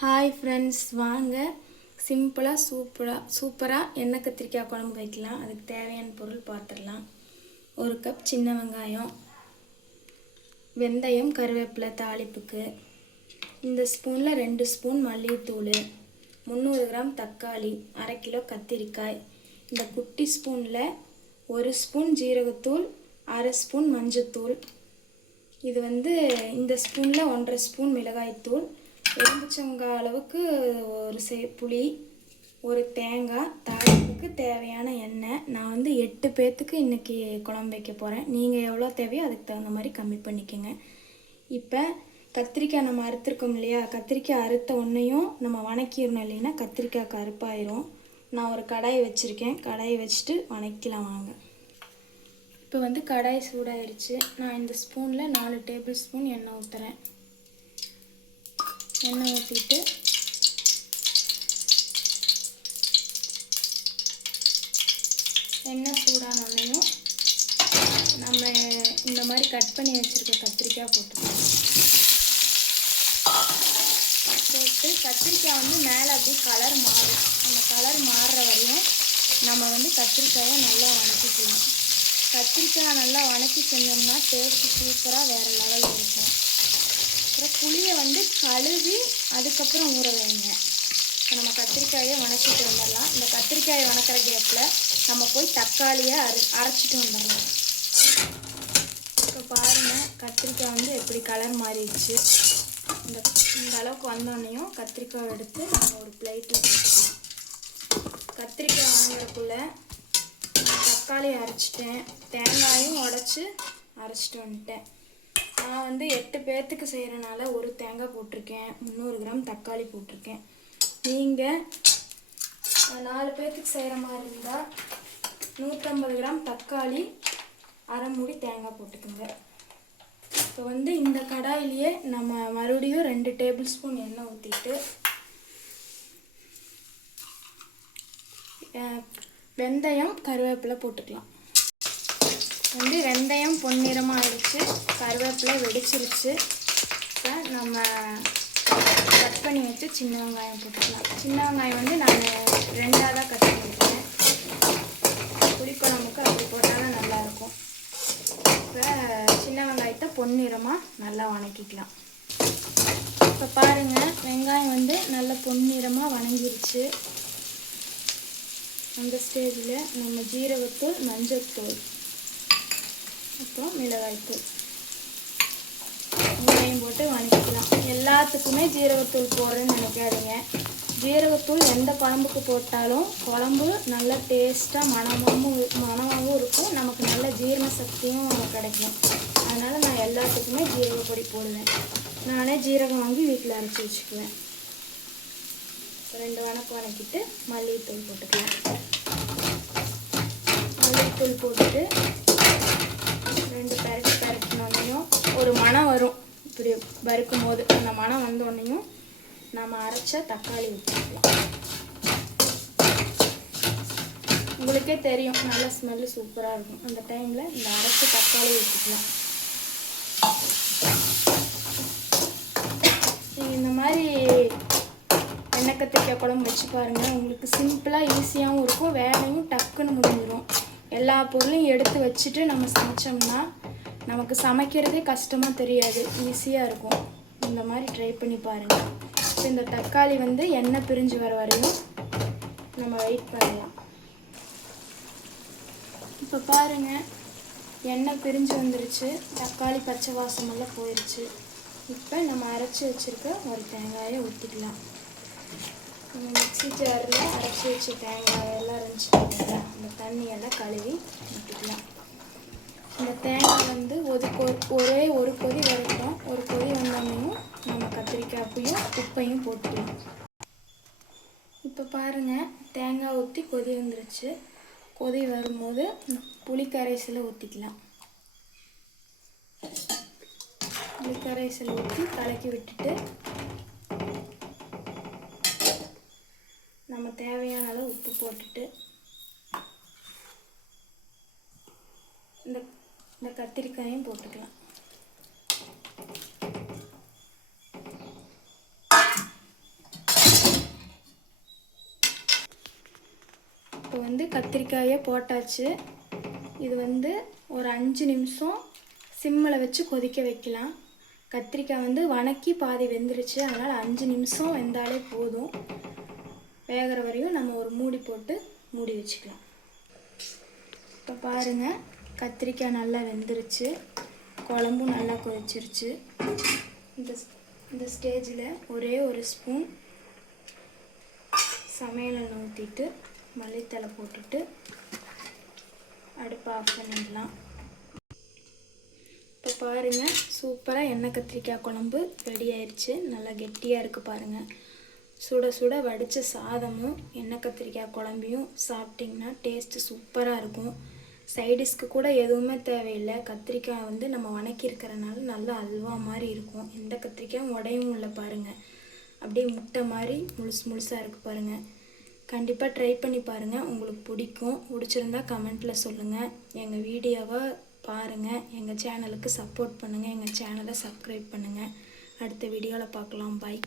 Hi friends, வாங்க சிம்பிளாக சூப்பராக எண்ணெய் கத்திரிக்காய் குழம்பு வைக்கலாம். அதுக்கு தேவையான பொருள் பார்த்துடலாம். 1 கப் சின்ன வெங்காயம், வெந்தயம், கருவேப்பிலை தாளிப்புக்கு. இந்த ஸ்பூனில் 2 ஸ்பூன் மல்லிகைத்தூள், 300 கிராம் தக்காளி, 1/2 கிலோ கத்திரிக்காய். இந்த குட்டி ஸ்பூனில் 1 ஸ்பூன் ஜீரகத்தூள், 1/2 ஸ்பூன் மஞ்சத்தூள். இது இந்த ஸ்பூனில் 1/2 ஸ்பூன் மிளகாய்த்தூள், எலுமிச்சங்காய் அளவுக்கு ஒரு புளி, ஒரு தேங்காய், தாளிப்புக்கு தேவையான எண்ணெய். நான் 8 பேர்த்துக்கு இன்றைக்கி குழம்பு வைக்க போகிறேன். நீங்கள் எவ்வளோ தேவையோ அதுக்கு தகுந்த மாதிரி கம்மி பண்ணிக்கோங்க. இப்போ கத்திரிக்காய் நம்ம அறுத்துருக்கோம் இல்லையா, கத்திரிக்காய் அறுத்த ஒன்றையும் நம்ம வணக்கிடணும், இல்லைன்னா கத்திரிக்காய் கருப்பாயிரும். நான் ஒரு கடாயை வச்சுருக்கேன், கடாயை வச்சுட்டு வணக்கலாம் வாங்க. இப்போ கடாய் சூடாயிருச்சு. நான் இந்த ஸ்பூனில் 4 டேபிள் ஸ்பூன் எண்ணெய் ஊற்றுறேன். எண்ணெய் ஊற்றிட்டு எண்ணெய் சூடானோன்னையும் நம்ம இந்த மாதிரி கட் பண்ணி வச்சுருக்க கத்திரிக்காய் போட்டுக்கலாம். போட்டு கத்திரிக்காய் மேலே அப்படியே கலர் மாறும். அந்த கலர் மாறுற வரையும் நம்ம கத்திரிக்காயை நல்லா வணக்கிக்கலாம். கத்திரிக்காய் நல்லா வணக்கி செஞ்சோம்னா டேஸ்ட்டு சூப்பராக வேறு லெவலில் இருக்கும். அப்புறம் புளியை கழுவி அதுக்கப்புறம் ஊற வைங்க. நம்ம கத்திரிக்காயை வணக்கிட்டு வந்துடலாம். இந்த கத்திரிக்காயை வணக்கிற கேப்பில் நம்ம போய் தக்காளியை அரைச்சிட்டு வந்துடலாம். இப்போ பாருங்கள், கத்திரிக்காய் எப்படி கலர் மாறிடுச்சு. இந்த அளவுக்கு வந்தோடனையும் கத்திரிக்காய் எடுத்து நம்ம ஒரு பிளேட்டில் போட்டுக்கலாம். கத்திரிக்காய் வணங்குறதுக்குள்ளே நான் தக்காளி அரைச்சிட்டேன், தேங்காயும் உடச்சி அரைச்சிட்டு வந்துட்டேன். நான் 8 பேர்த்துக்கு செய்கிறனால ஒரு தேங்காய் போட்டிருக்கேன், 300 கிராம் தக்காளி போட்டிருக்கேன். நீங்கள் 4 பேர்த்துக்கு செய்கிற மாதிரி இருந்தால் 150 கிராம் தக்காளி, 1/2 மூடி தேங்காய் போட்டுக்கோங்க. இப்போ இந்த கடாயிலேயே நம்ம மறுபடியும் 2 டேபிள் ஸ்பூன் எண்ணெய் ஊற்றிட்டு வெந்தயம், கருவேப்பிலை போட்டுக்கலாம். வெந்தயம் பொன்னிறமாக ஆயிடுச்சு, கருவேப்பிலை வெடிச்சிருச்சு. இப்போ நம்ம கட் பண்ணி வச்சு சின்ன வெங்காயம் போட்டுக்கலாம். சின்ன வெங்காயம் நான் 2ஆக தான் கட் பண்ணியிருக்கேன். புளிக்குழம்புக்கு அப்படி போட்டால் தான் நல்லாயிருக்கும். இப்போ சின்ன வெங்காயத்தை பொன்னிறமாக நல்லா வணக்கிக்கலாம். இப்போ பாருங்கள், வெங்காயம் நல்லா பொன்னிறமாக வணங்கிருச்சு. அந்த ஸ்டேஜில் நம்ம ஜீரகத்தூள், மஞ்சத்தூள், அப்புறம் மிளகாய்த்தூள், வெங்காயம் போட்டு வணக்கிக்கலாம். எல்லாத்துக்குமே ஜீரகத்தூள் போடுறேன்னு நினைக்காதீங்க. ஜீரகத்தூள் எந்த குழம்புக்கு போட்டாலும் குழம்பு நல்லா டேஸ்ட்டாக மணமாகவும் இருக்கும், நமக்கு நல்ல ஜீரண சக்தியும் கிடைக்கும். அதனால் நான் எல்லாத்துக்குமே ஜீரகப்பொடி போடுவேன். நானே ஜீரகம் வாங்கி வீட்டில் அரைச்சி வச்சுக்குவேன். 2 வணக்கிட்டு மல்லிகைத்தூள் போட்டுக்கலாம். மல்லிகைத்தூள் போட்டுட்டு 2 பெரட்டினோடனையும் ஒரு மணம் வரும். இப்படி வறுக்கும் போது அந்த மணம் வந்தோடனையும் நம்ம அரைச்ச தக்காளி ஊற்றிக்கலாம். உங்களுக்கே தெரியும், நல்ல ஸ்மெல்லு சூப்பராக இருக்கும். அந்த டைமில் இந்த அரைச்ச தக்காளி ஊற்றிக்கலாம். நீங்கள் இந்த மாதிரி எண்ணெய் கத்திரிக்காய் குழம்பு வச்சு பாருங்கள். உங்களுக்கு சிம்பிளாக ஈஸியாகவும் இருக்கும், வேலையும் டக்குன்னு முடிஞ்சிடும். எல்லா பொருளையும் எடுத்து வச்சுட்டு நம்ம சமைச்சோம்னா நமக்கு சமைக்கிறதே கஷ்டமாக தெரியாது, ஈஸியாக இருக்கும். இந்த மாதிரி ட்ரை பண்ணி பாருங்கள். இப்போ இந்த தக்காளி எண்ணெய் பிரிஞ்சு வர வரையும் நம்ம வெயிட் பண்ணலாம். இப்போ பாருங்கள், எண்ணெய் பிரிஞ்சு வந்துருச்சு, தக்காளி பச்சை வாசமெல்லாம் போயிடுச்சு. இப்போ நம்ம அரைச்சி வச்சுருக்க ஒரு தேங்காயை ஊற்றிக்கலாம். நம்ம மிக்ஸி ஜாரில் அரைச்சி வச்ச தேங்காயெல்லாம் இருந்துச்சு, அந்த தண்ணியெல்லாம் கழுவி ஊற்றிக்கலாம். இந்த தேங்காய் ஒரே ஒரு கொதி வரைக்கும், ஒரு கொதி வந்தோடனையும் நம்ம கத்திரிக்காயையும் உப்பையும் போட்டுக்கலாம். இப்போ பாருங்கள், தேங்காய் ஊற்றி கொதி வந்துருச்சு. கொதி வரும்போது புளிக்கரைசலை ஊற்றிக்கலாம். புளிக்கரைசலை ஊற்றி கலக்கி விட்டுட்டு நம்ம தேவையான அளவு உப்பு போட்டுட்டு இந்த கத்திரிக்காயும் போட்டுக்கலாம். வந்து கத்திரிக்காயை போட்டாச்சு. இது வந்து ஒரு 5 நிமிஷம் சிம்மில் வச்சு கொதிக்க வைக்கலாம். கத்திரிக்காய் வந்து வணக்கி பாதி வெந்துருச்சு, அதனால் 5 நிமிஷம் வெந்தாலே போதும். வேகிற வரையும் நம்ம ஒரு மூடி போட்டு மூடி வச்சுக்கலாம். இப்போ பாருங்கள், கத்திரிக்காய் நல்லா வெந்துருச்சு, குழம்பும் நல்லா கொதிச்சிருச்சு. இந்த ஸ்டேஜில் ஒரே ஒரு ஸ்பூன் சமையல் எண்ணெய் ஊற்றிட்டு மல்லித்தலை போட்டுட்டு அடுப்பை ஆஃப் பண்ணிடலாம். இப்போ பாருங்கள், சூப்பராக எண்ணெய் கத்திரிக்காய் குழம்பு ரெடி ஆயிடுச்சு. நல்லா கெட்டியாக இருக்குது பாருங்கள். சுட சுட வடித்த சாதமும் எண்ணெய் கத்திரிக்காய் குழம்பையும் சாப்பிட்டிங்கன்னா டேஸ்ட்டு சூப்பராக இருக்கும். சைடிஷ்க்கு கூட எதுவுமே தேவையில்லை. கத்திரிக்காய் வந்து நம்ம வணக்கியிருக்கிறனால நல்லா அல்வா மாதிரி இருக்கும். எந்த கத்திரிக்காயும் உடையும் இல்லை பாருங்கள். அப்படியே முட்டை மாதிரி முழுசாக இருக்குது பாருங்கள். கண்டிப்பாக ட்ரை பண்ணி பாருங்கள், உங்களுக்கு பிடிக்கும். பிடிச்சிருந்தா கமெண்ட்டில் சொல்லுங்கள். எங்கள் வீடியோவை பாருங்கள், எங்கள் சேனலுக்கு சப்போர்ட் பண்ணுங்கள், எங்கள் சேனலை சப்ஸ்கிரைப் பண்ணுங்கள். அடுத்த வீடியோவில் பார்க்கலாம். பாய்.